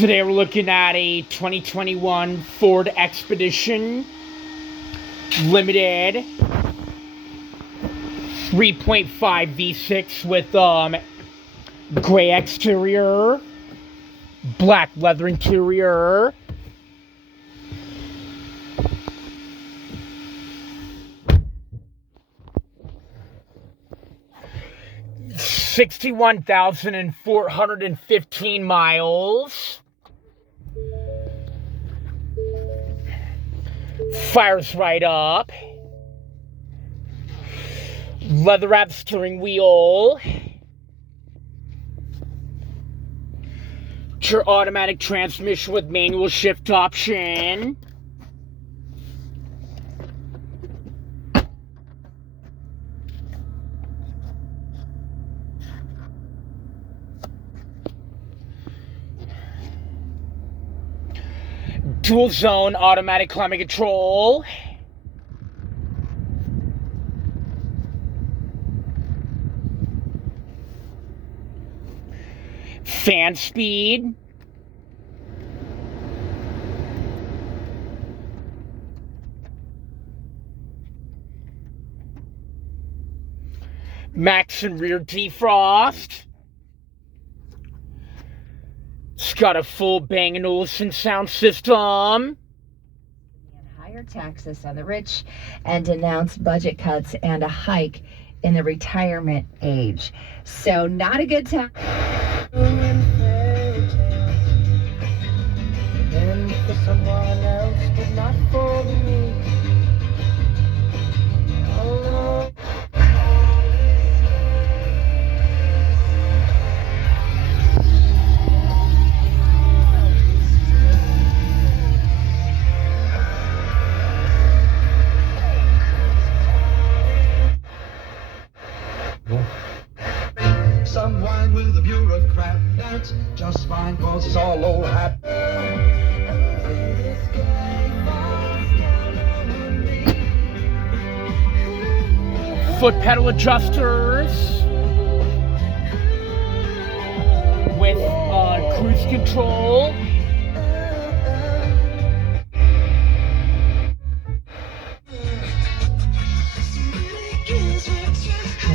Today we're looking at a 2021 Ford Expedition Limited 3.5 V6 with gray exterior, black leather interior. $61,415 miles. Fires right up. Leather wrapped steering wheel. Your automatic transmission with manual shift option. Dual zone automatic climate control. Fan speed. Max and rear defrost. It's got a full Bang & Olufsen sound system. Higher taxes on the rich and announced budget cuts and a hike in the retirement age. So not a good time. And for someone else, but not for me. Oh, Some wine with a bureaucrat, that's just fine, cause it's all old hat. Foot pedal adjusters with cruise control.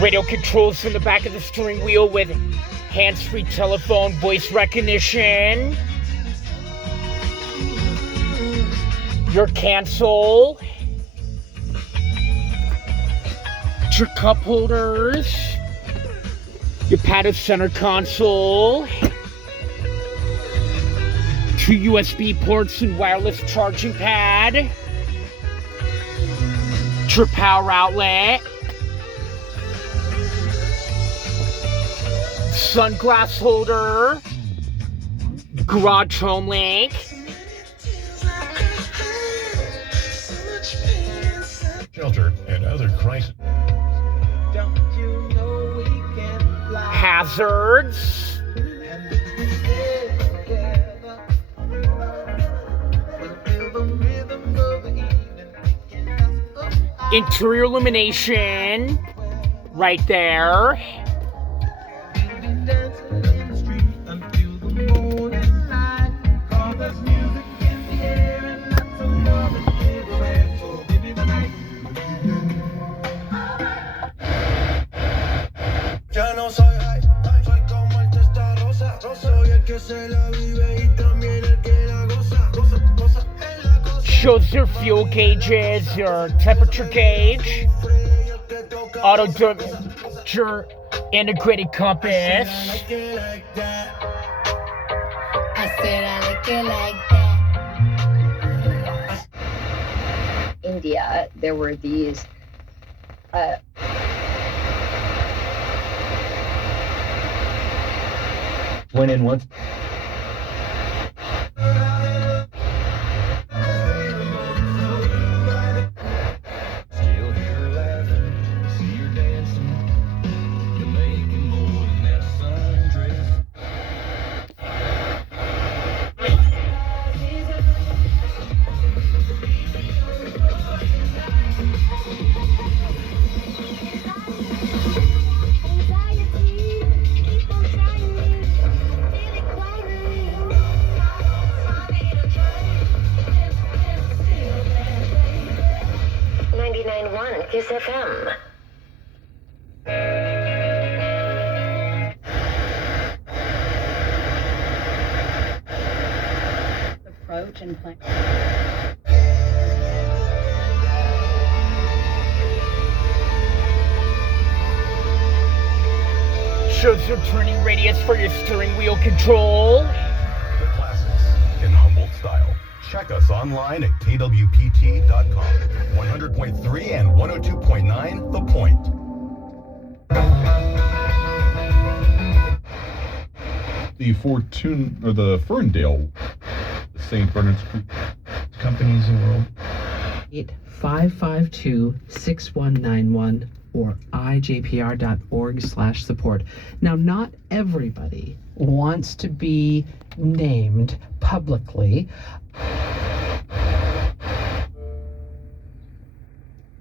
Radio controls in the back of the steering wheel with hands-free telephone voice recognition. Your console. Your cup holders. Your padded center console. 2 USB ports and wireless charging pad. Your power outlet. Sunglass holder, garage home link, shelter and other crisis. hazards, interior illumination, right there. Shows your fuel gauges, your temperature gauge, auto temperature, integrated compass. I said I like it like that. India, there were these When and once. Still hear her laughing, see her dancing. You're making more than that sundress. Anxiety, keep on trying. Kiss FM. Approach and plan. Shows your turning radius for your steering wheel control. The classics in Humboldt style. Check us online at kwpt.com. 100.3 and 102.9 The Point. The Fortune or the Ferndale St. Bernard's companies in the world. 552-6191 or ijpr.org/support. Now, not everybody wants to be named publicly.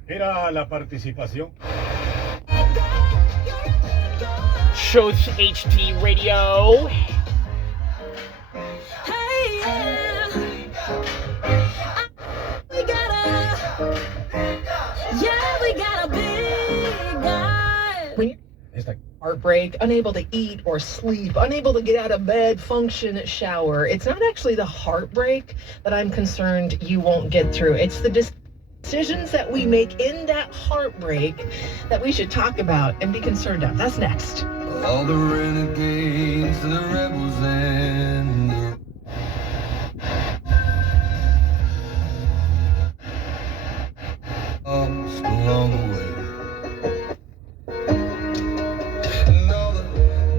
Era la participación. Shows HD radio. Heartbreak, unable to eat or sleep, unable to get out of bed, function, shower. It's not actually the heartbreak that I'm concerned you won't get through. It's the decisions that we make in that heartbreak that we should talk about and be concerned of. That's next. All the renegades, the rebels, and the lost along the way. And all the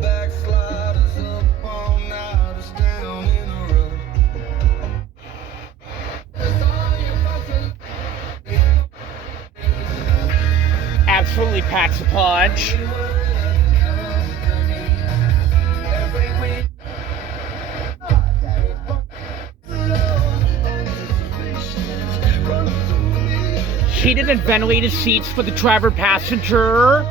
backsliders up all night is down in a rut. That's all you fucking Absolutely packs a punch. Heated and ventilated seats for the driver passenger.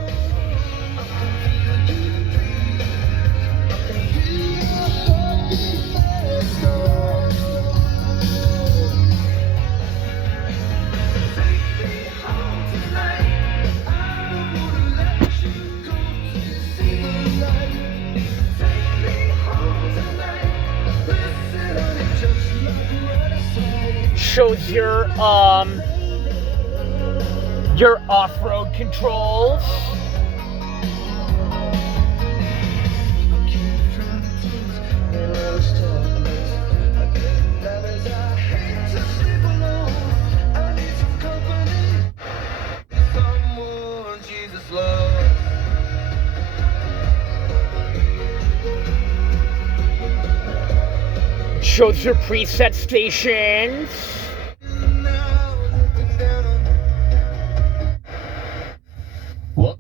Shows your off-road controls. someone Jesus loves. Shows your preset stations. Now looking down on What?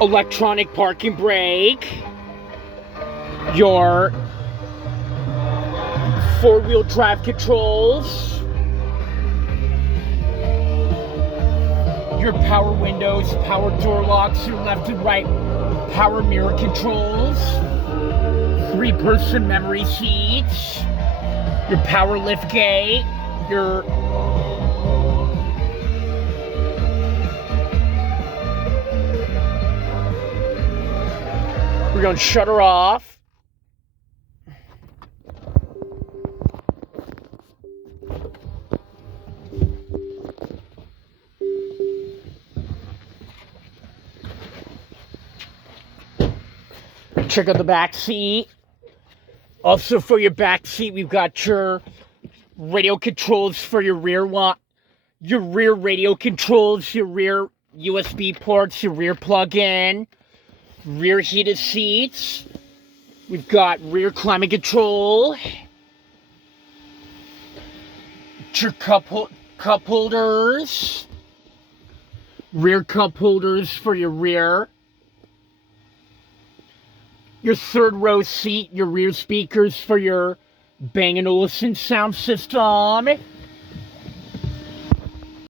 Electronic parking brake. Your four-wheel drive controls. Your power windows, power door locks, your left and right power mirror controls. Three-person memory seats. Your power lift gate. Your We're going to shut her off. Check out the back seat. Also for your back seat, we've got your radio controls for your rear radio controls, your rear USB ports, your rear plug-in. Rear heated seats. We've got rear climate control. Your cup holders. Rear cup holders for your rear. Your third row seat, your rear speakers for your Bang & Olufsen sound system.